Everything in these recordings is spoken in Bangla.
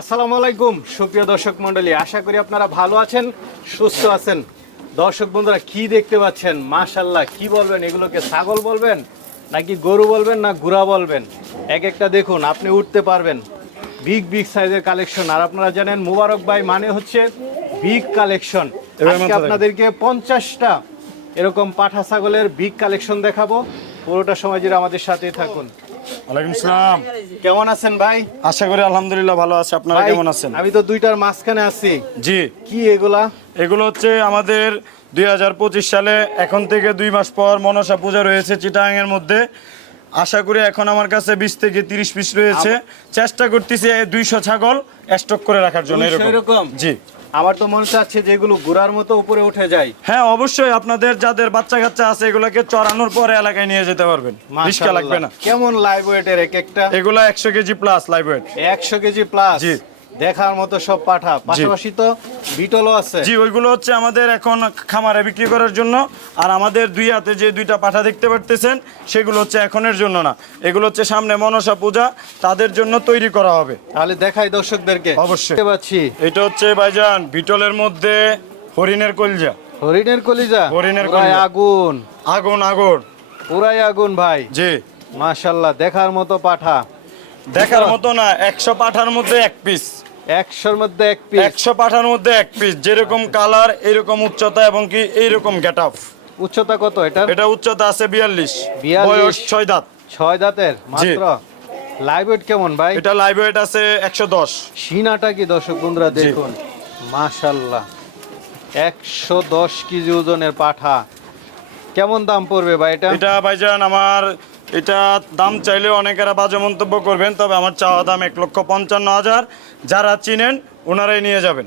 আসসালামু আলাইকুম সুপ্রিয় দর্শক মন্ডলী আশা করি আপনারা ভালো আছেন সুস্থ আছেন। দর্শক বন্ধুরা কি দেখতে পাচ্ছেন? মাশাল্লাহ কি বলবেন? এগুলোকে ছাগল বলবেন নাকি গরু বলবেন না গুড়া বলবেন? এক একটা দেখুন আপনি উঠতে পারবেন। বিগ বিগ সাইজের কালেকশন। আর আপনারা জানেন মুবারক ভাই মানে হচ্ছে বিগ কালেকশন। আপনাদেরকে পঞ্চাশটা এরকম পাঠা ছাগলের বিগ কালেকশন দেখাবো। পুরোটা সময় জুড়ে আমাদের সাথেই থাকুন। ওয়ালাইকুম সালাম। কেমন আছেন ভাই? আশা করি আলহামদুলিল্লাহ ভালো আছে। আপনারা কেমন আছেন? আমি তো দুইটার মাঝখানে আছি। জি। কি এগুলা? এগুলো হচ্ছে আমাদের দুই হাজার পঁচিশ সালে এখন থেকে দুই মাস পর মনসা পূজা রয়েছে চিটাং এর মধ্যে। আশা করি এখন আমার কাছে বিশ থেকে তিরিশ পিস রয়েছে। চেষ্টা করতেছি দুইশো ছাগল স্টক করে রাখার জন্য এরকম? জি। আমার তো মনে চাচ্ছে যেগুলো ঘোরার মতো উপরে উঠে যায়। হ্যাঁ অবশ্যই আপনাদের যাদের বাচ্চা কাচ্চা আছে এগুলোকে চড়ানোর পরে এলাকায় নিয়ে যেতে পারবেন। রিস্কা লাগবে না। কেমন লাইভ ওয়েটের এক একটা? এগুলো একশো কেজি প্লাস লাইভ ওয়েট একশো কেজি প্লাস জি। দেখার মতো সব পাঠা। পাশাপাশি তো বিটলও আছে। জি ওইগুলো হচ্ছে আমাদের এখন খামারে বিক্রি করার জন্য। আর আমাদের দুই হাতে যে দুইটা পাঠা দেখতে পারতেছেন সেগুলো হচ্ছে এখনের জন্য না। এগুলো হচ্ছে সামনে মনসা পূজা তাদের জন্য তৈরি করা হবে। তাহলে দেখাই দর্শকদেরকে। অবশ্যই। পাচ্ছি। এটা হচ্ছে ভাইজান বিটলের মধ্যে হরিণের কলজা। হরিণের কলিজা? হরিণের। আগুন। আগুন আগুন। পুরাই আগুন ভাই। জি। মাশাল্লাহ দেখার মতো পাঠা। দেখার মতো না একশো পাঠার মধ্যে এক পিস একশোর মধ্যে এক পিস একশো পাঠার মধ্যে এক পিস যেরকম কালার এরকম উচ্চতা এবং কি এইরকম গেট আপ উচ্চতা কত এটার এটা উচ্চতা আছে বিয়াল্লিশ। বয়স ছয় দাঁত। ছয় দাঁতের মাত্র? লাইভ ওয়েট কেমন ভাই? এটা লাইভ ওয়েট আছে একশো দশ। সিনাটা কি দর্শক বন্ধুরা দেখুন? মাশাল্লাহ একশো দশ কেজি ওজনের পাঠা। কেমন দাম পড়বে ভাই এটা? এটা ভাইজান আমার এটা দাম চাইলে অনেকেরা বাজে মন্তব্য করবেন তবে আমার চাওয়া দাম এক লক্ষ পঞ্চান্ন হাজার। যারা চিনেন ওনারাই নিয়ে যাবেন।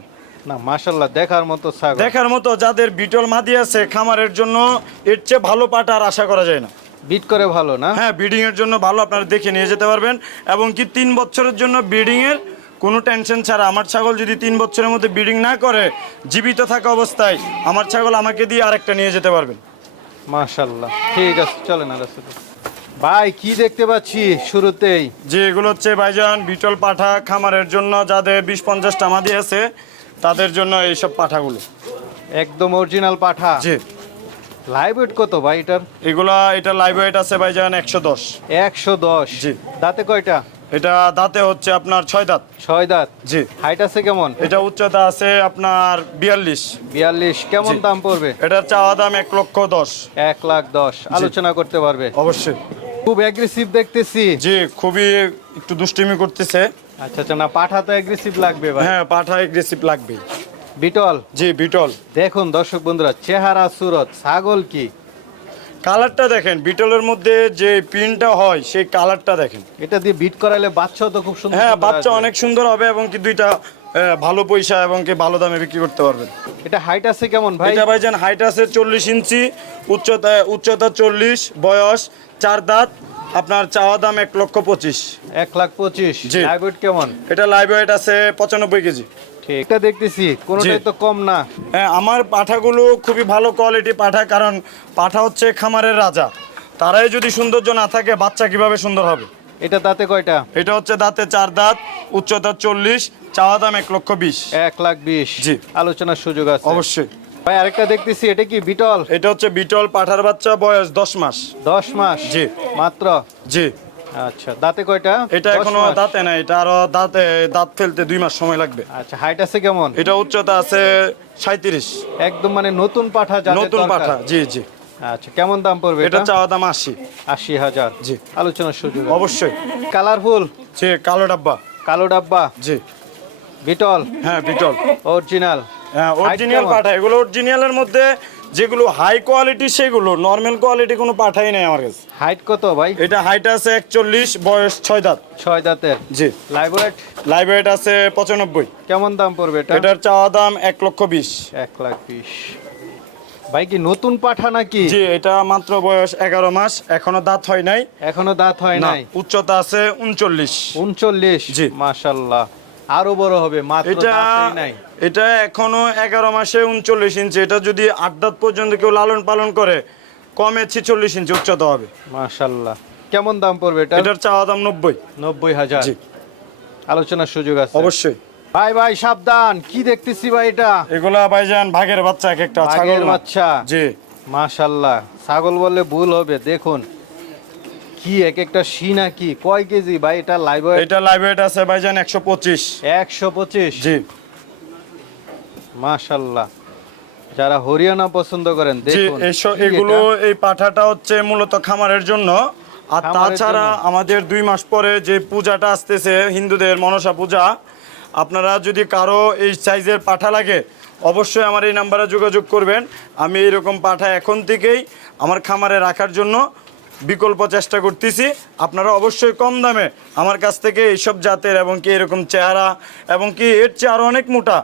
না মাশাল্লাহ দেখার মতো ছাগল। দেখার মতো যাদের বিটল মাদি আছে খামারের জন্য এর চেয়ে ভালো পাটা আর আশা করা যায় না। বিট করে ভালো না? হ্যাঁ ব্রিডিং এর জন্য ভালো আপনারা দেখে নিয়ে যেতে পারবেন এবং কি তিন বছরের জন্য ব্রিডিং এর কোনো টেনশন ছাড়া আমার ছাগল যদি তিন বছরের মধ্যে ব্রিডিং না করে জীবিত থাকা অবস্থায় আমার ছাগল আমাকে দিয়ে আরেকটা নিয়ে যেতে পারবেন। মাশাল্লাহ ঠিক আছে চলেন রাস্তাতে। ভাই কি দেখতে পাচ্ছি শুরুতেই? যে এগুলো হচ্ছে ভাইজান বিটল পাঠা খামারের জন্য যাদের বিশ পঞ্চাশটা মাদি আছে তাদের জন্য এইসব পাঠাগুলো। একদম অরিজিনাল পাঠা। জি। লাইভ ওয়েট কত ভাই এটার এগুলা এটা লাইভ ওয়েট আছে ভাইজান একশো দশ। একশো দশ। জি। দাঁতে কয়টা? এটা দাঁতে হচ্ছে আপনার ছয় দাঁত। ছয় দাঁত। জি। হাইট আছে কেমন? এটা উচ্চতা আছে আপনার বিয়াল্লিশ। বিয়াল্লিশ কেমন দাম পড়বে? এটার চাওয়া দাম এক লক্ষ দশ। এক লাখ দশ। আলোচনা করতে পারবে। অবশ্যই। খুব অ্যাগ্রেসিভ দেখতেছি। জি খুবই একটু দুষ্টিমি করতেছে। আচ্ছা আচ্ছা না পাঠা তো অ্যাগ্রেসিভ লাগবে ভাই। হ্যাঁ পাঠা এগ্রেসিভ লাগবে। বিটল? জি বিটল। দেখুন দর্শক বন্ধুরা চেহারা সুরত ছাগল কি? কালারটা দেখেন বিটলের মধ্যে যে প্রিন্টটা হয় সেই কালারটা দেখেন। এটা দিয়ে বিট করাইলে বাচ্চাও তো খুব সুন্দর হ্যাঁ বাচ্চা অনেক সুন্দর হবে এবং কি দুইটা ভালো পয়সা এবং কি ভালো দামে বিক্রি করতে পারবেন। এটা হাইট আছে কেমন ভাই? এটা ভাইজান হাইট আছে চল্লিশ ইঞ্চি উচ্চতা উচ্চতা চল্লিশ বয়স চার দাঁত আপনার চাওয়া দাম এক লক্ষ পঁচিশ। এক লাখ পঁচিশ। লাইভ ওয়েট কেমন? এটা লাইভ ওয়েট আছে পঁচানব্বই কেজি। ঠিক এটা দেখতেছি কোনোটাই তো কম না। হ্যাঁ আমার পাঠাগুলো খুবই ভালো কোয়ালিটি পাঠা কারণ পাঠা হচ্ছে খামারের রাজা। তারাই যদি সৌন্দর্য না থাকে বাচ্চা কীভাবে সুন্দর হবে? এটা দাঁতে কয়টা? এটা হচ্ছে দাঁতে চার দাঁত উচ্চতা চল্লিশ চাওয়া দাম এক লক্ষ বিশ। এক লাখ বিশ। জি। আলোচনার সুযোগ আছে। অবশ্যই। ভাই আরেকটা দেখতেছি এটা কি বিটল? এটা হচ্ছে বিটল পাঠার বাচ্চা বয়স দশ মাস। দশ মাস? জি। মাত্র? জি। আচ্ছা দাঁতে কয়টা? এটা এখনও দাঁতে নাই এটা আরও দাঁতে দাঁত ফেলতে দুই মাস সময় লাগবে। আচ্ছা হাইট আছে কেমন? এটা উচ্চতা আছে সাঁত্রিশ একদম মানে নতুন পাঠা নতুন পাঠা জি জি। আচ্ছা কেমন দাম পড়বে এটা এটা? চাওয়া দাম আশি। আশি হাজার। জি। আলোচনার সুযোগ অবশ্যই। কালারফুল? জি কালো ডাব্বা। কালো ডাব্বা? জি। বিটল? হ্যাঁ বিটল। অরিজিনাল হ্যাঁ অরিজিনাল? পাঠা। এগুলো অরিজিনালের মধ্যে যেগুলো হাই কোয়ালিটি সেগুলো নর্মাল কোয়ালিটি কোনো পাঠাই নাই আমার কাছে। হাইট কত ভাই? এটা হাইট আছে একচল্লিশ বয়স ছয় দাঁত। ছয় দাঁতের। জি। লাইভ ওয়েট আছে পঁচানব্বই। কেমন দাম পড়বে এটা? এটার চাওয়া দাম এক লক্ষ বিশ। এক লাখ বিশ। ভাই কি নতুন পাঠা নাকি? জি এটা মাত্র বয়স এগারো মাস এখনও দাঁত হয় নাই। এখনও দাঁত হয় নাই? উচ্চতা আছে উনচল্লিশ। উনচল্লিশ? জি। মাশাল্লাহ। আরও বড় হবে মাত্র এটা এটা এখনও এগারো মাসে উনচল্লিশ ইঞ্চি। এটা যদি আট দাঁত পর্যন্ত কেউ লালন পালন করে কমে ছিচল্লিশ ইঞ্চি উচ্চতা হবে। মাশাল্লাহ। কেমন দাম পড়বে এটা এটার চাওয়া দাম নব্বই। নব্বই হাজার। আলোচনার সুযোগ আছে। অবশ্যই। ভাই ভাই সাবধান। কি দেখতেছি ভাই এটা? এগুলা ভাইজান ভাগের বাচ্চা এক একটা ছাগল। বাচ্চা। জি। মাশাল্লাহ। ছাগল বললে ভুল হবে দেখুন। কি এক একটা শিনা কি? কয় কেজি? ভাই এটা লাইভ এটা লাইভ ওয়েট আছে ভাইজান একশো পঁচিশ। একশো পঁচিশ? জি। মাশাল্লাহ। যারা হরিয়ানা পছন্দ করেন দেখুন এগুলো এই পাঠাটা হচ্ছে মূলত খামারের জন্য। আর তাছাড়া আমাদের দুই মাস পরে যে পূজাটা আসতেছে হিন্দুদের মনসা পূজা আপনারা যদি কারও এই সাইজের পাঠা লাগে অবশ্যই আমার এই নাম্বারে যোগাযোগ করবেন। আমি এইরকম পাঠা এখন থেকেই আমার খামারে রাখার জন্য বিকল্প চেষ্টা করতেছি। আপনারা অবশ্যই কম দামে আমার কাছ থেকে এইসব জাতের এবং কি এরকম চেহারা এবং কি এর চেয়ে আরও অনেক মোটা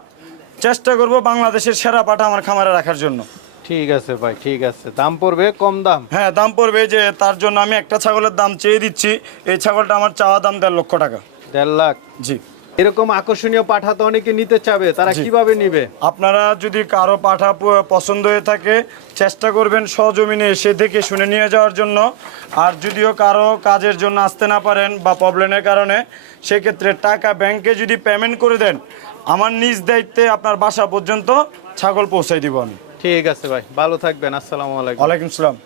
চেষ্টা করব বাংলাদেশের সেরা পাঠা আমার খামারে রাখার জন্য। ঠিক আছে ভাই ঠিক আছে। দাম পড়বে কম দাম? হ্যাঁ দাম পড়বে যে তার জন্য আমি একটা ছাগলের দাম চেয়ে দিচ্ছি। এই ছাগলটা আমার চাওয়া দাম দেড় লক্ষ টাকা। দেড় লাখ? জি। এরকম আকর্ষণীয় পাঠা তো অনেকে নিতে চাবে তারা। কীভাবে নিবে? আপনারা যদি কারও পাঠা প- পছন্দ হয়ে থাকে চেষ্টা করবেন সজমিনে এসে দেখে শুনে নিয়ে যাওয়ার জন্য। আর যদিও কারও কাজের জন্য আসতে না পারেন বা প্রবলেমের কারণে সেক্ষেত্রে টাকা ব্যাংকে যদি পেমেন্ট করে দেন আমার নিজ দায়িত্বে আপনার বাসা পর্যন্ত ছাগল পৌঁছাই দিব আমি। ঠিক আছে ভাই ভালো থাকবেন আসসালামু আলাইকুম। ওয়ালাইকুম সালাম